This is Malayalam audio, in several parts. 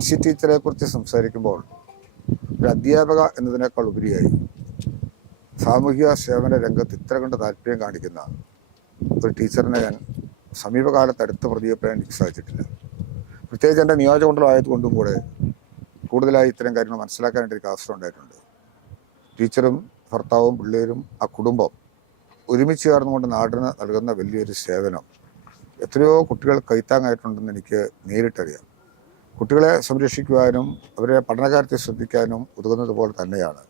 ജിൻസി ടീച്ചറെ കുറിച്ച് സംസാരിക്കുമ്പോൾ ഒരു അധ്യാപക എന്നതിനേക്കാൾ ഉപരിയായി സാമൂഹിക സേവന രംഗത്ത് ഇത്ര കണ്ട് താല്പര്യം കാണിക്കുന്ന ഒരു ടീച്ചറിനെ ഞാൻ സമീപകാലത്ത് അടുത്ത് പ്രതികരിക്കാൻ എനിക്ക് സാധിച്ചിട്ടില്ല. പ്രത്യേകിച്ച് എൻ്റെ നിയോജകമണ്ഡലമായതുകൊണ്ടും കൂടെ കൂടുതലായി ഇത്തരം കാര്യങ്ങൾ മനസ്സിലാക്കാനായിട്ട് എനിക്ക് അവസരം ഉണ്ടായിട്ടുണ്ട്. ടീച്ചറും ഭർത്താവും പിള്ളേരും ആ കുടുംബം ഒരുമിച്ച് ചേർന്നുകൊണ്ട് നാടിന് നൽകുന്ന വലിയൊരു സേവനം എത്രയോ കുട്ടികൾ കൈത്താങ്ങായിട്ടുണ്ടെന്ന് എനിക്ക് നേരിട്ടറിയാം. കുട്ടികളെ സംരക്ഷിക്കുവാനും അവരെ പഠനകാര്യത്തെ ശ്രദ്ധിക്കാനും ഉതകുന്നത് പോലെ തന്നെയാണ്.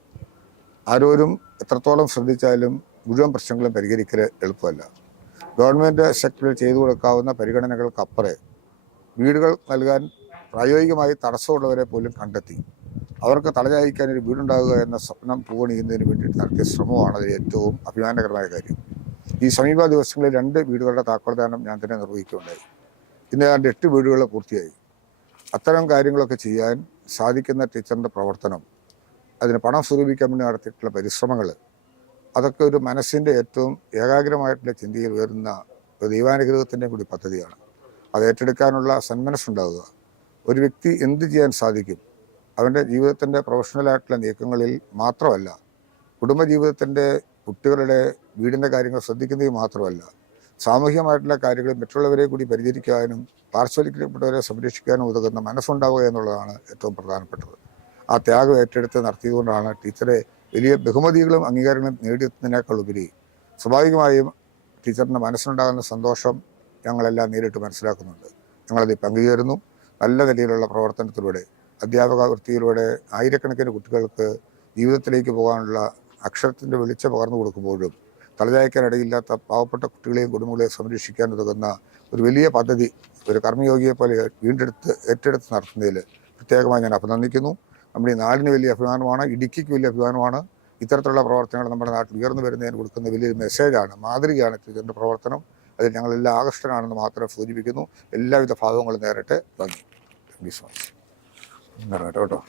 ആരോരും എത്രത്തോളം ശ്രദ്ധിച്ചാലും മുഴുവൻ പ്രശ്നങ്ങളും പരിഹരിക്കൽ എളുപ്പമല്ല. ഗവൺമെൻറ് സെക്ടറിൽ ചെയ്തു കൊടുക്കാവുന്ന പരിഗണനകൾക്കപ്പുറം വീടുകൾ നൽകാൻ പ്രായോഗികമായി തടസ്സമുള്ളവരെ പോലും കണ്ടെത്തി അവർക്ക് തലചായ്ക്കാൻ ഒരു വീടുണ്ടാകുക എന്ന സ്വപ്നം പൂവണിയുന്നതിന് വേണ്ടിയിട്ട് നടത്തിയ ശ്രമമാണ് അതിൽ ഏറ്റവും അഭിമാനകരമായ കാര്യം. ഈ സമീപ ദിവസങ്ങളിൽ 2 വീടുകളുടെ താക്കോൽദാനം ഞാൻ തന്നെ നിർവഹിക്കുകയുണ്ടായി. ഇന്ന് ഏതാണ്ട് 8 വീടുകൾ പൂർത്തിയായി. അത്തരം കാര്യങ്ങളൊക്കെ ചെയ്യാൻ സാധിക്കുന്ന ടീച്ചറിൻ്റെ പ്രവർത്തനം, അതിന് പണം സ്വരൂപിക്കാൻ വേണ്ടി നടത്തിയിട്ടുള്ള പരിശ്രമങ്ങൾ, അതൊക്കെ ഒരു മനസ്സിൻ്റെ ഏറ്റവും ഏകാഗ്രമായിട്ടുള്ള ചിന്തയിൽ വരുന്ന ഒരു ദൈവാനുഗ്രഹത്തിൻ്റെ കൂടി പദ്ധതിയാണ്. അത് ഏറ്റെടുക്കാനുള്ള സന്മനസ്സുണ്ടാവുക. ഒരു വ്യക്തി എന്ത് ചെയ്യാൻ സാധിക്കും? അവൻ്റെ ജീവിതത്തിൻ്റെ പ്രൊഫഷണലായിട്ടുള്ള നീക്കങ്ങളിൽ മാത്രമല്ല, കുടുംബജീവിതത്തിൻ്റെ കുട്ടികളുടെ വീടിൻ്റെ കാര്യങ്ങൾ ശ്രദ്ധിക്കുന്നതിൽ മാത്രമല്ല, സാമൂഹികമായിട്ടുള്ള കാര്യങ്ങളിൽ മറ്റുള്ളവരെ കൂടി പരിചരിക്കാനും പാർശ്വവൽക്കരിക്കപ്പെട്ടവരെ സംരക്ഷിക്കാനും ഉതകുന്ന മനസ്സുണ്ടാവുക എന്നുള്ളതാണ് ഏറ്റവും പ്രധാനപ്പെട്ടത്. ആ ത്യാഗം ഏറ്റെടുത്ത് നടത്തിയതുകൊണ്ടാണ് ടീച്ചറെ വലിയ ബഹുമതികളും അംഗീകാരങ്ങളും നേടിയെത്തുന്നതിനേക്കാൾ ഉപരി സ്വാഭാവികമായും ടീച്ചറിൻ്റെ മനസ്സിനുണ്ടാകുന്ന സന്തോഷം ഞങ്ങളെല്ലാം നേരിട്ട് മനസ്സിലാക്കുന്നുണ്ട്. ഞങ്ങളതിൽ പങ്കുചേരുന്നു. നല്ല നിലയിലുള്ള പ്രവർത്തനത്തിലൂടെ, അധ്യാപക വൃത്തിയിലൂടെ ആയിരക്കണക്കിന് കുട്ടികൾക്ക് ജീവിതത്തിലേക്ക് പോകാനുള്ള അക്ഷരത്തിൻ്റെ വെളിച്ചം പകർന്നു കൊടുക്കുമ്പോഴും തലചായ്ക്കാനിടയില്ലാത്ത പാവപ്പെട്ട കുട്ടികളെയും കുടുംബങ്ങളെയും സംരക്ഷിക്കാൻ ഉതകുന്ന ഒരു വലിയ പദ്ധതി ഒരു കർമ്മയോഗിയെ പോലെ ഏറ്റെടുത്ത് നടത്തുന്നതിൽ പ്രത്യേകമായി ഞാൻ അഭിനന്ദിക്കുന്നു. നമ്മുടെ ഈ നാടിന് വലിയ അഭിമാനമാണ്, ഇടുക്കിക്ക് വലിയ അഭിമാനമാണ്. ഇത്തരത്തിലുള്ള പ്രവർത്തനങ്ങൾ നമ്മുടെ നാട്ടിൽ ഉയർന്നു വരുന്നതിന് കൊടുക്കുന്ന വലിയൊരു മെസ്സേജാണ്, മാതൃകയാണ് ഇതിൻ്റെ പ്രവർത്തനം. അതിൽ ഞങ്ങളെല്ലാം ആകർഷ്ടനാണെന്ന് മാത്രം സൂചിപ്പിക്കുന്നു. എല്ലാവിധ ഭാവങ്ങളും നേരട്ടെ. നന്ദി. Thank you so much. കേട്ടോ.